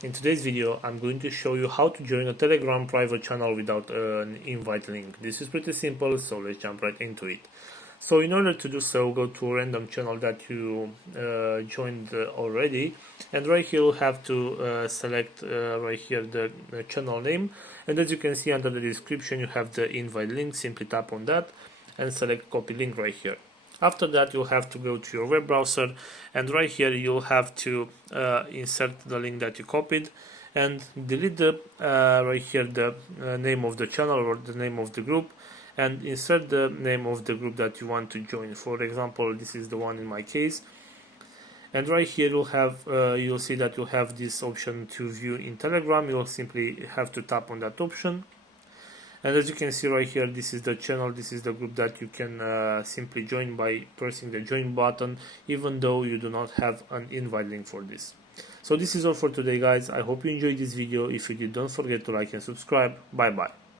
In today's video, I'm going to show you how to join a Telegram private channel without an invite link. This is pretty simple, so let's jump right into it. So in order to do so, go to a random channel that you joined already, and right here you'll have to select right here the channel name, and as you can see under the description you have the invite link. Simply tap on that and select copy link right here. After that, you'll have to go to your web browser, and right here you'll have to insert the link that you copied and delete the right here the name of the channel or the name of the group, and insert the name of the group that you want to join. For example, this is the one in my case, and right here you'll see that you'll have this option to view in Telegram. You'll simply have to tap on that option. And as you can see right here, this is the channel, this is the group that you can simply join by pressing the join button, even though you do not have an invite link for this. So this is all for today, guys. I hope you enjoyed this video. If you did, don't forget to like and subscribe. Bye bye.